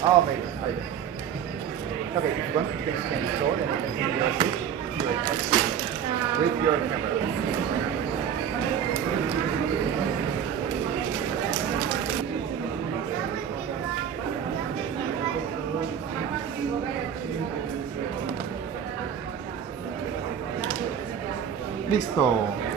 Oh, maybe. I do. Okay, if you want, you can scan the code and you can send your receipt to your text with your camera. Listo.